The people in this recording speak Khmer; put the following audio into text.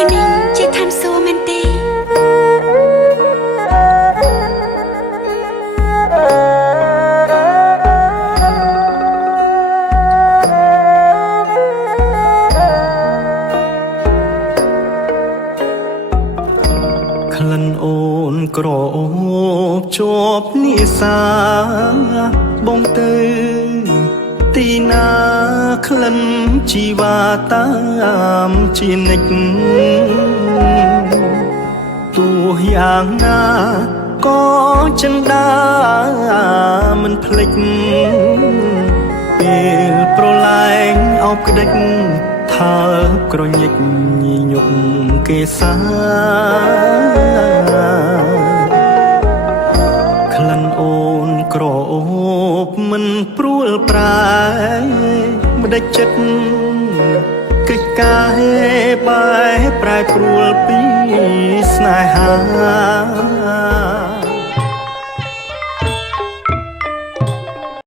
ពេលនេះជាឋានសួគ៌មែនទេក្លិនអូនក្រអូបជាប់និសាបងទៅទីណាក្លិនជីវ៉ាតាមជានិច្ចទោះយ៉ាងណាក៏ចិនដាមិនភ្លេចពេលប្រឡែងអោបក្តិចថាក្រញិចញញប់គេសាក្លិនអូនក្រអូបមិនព្រួលប្រែម្ដេចចិត្តកិច្ចការបែប្រែព្រួលពីស្នេហា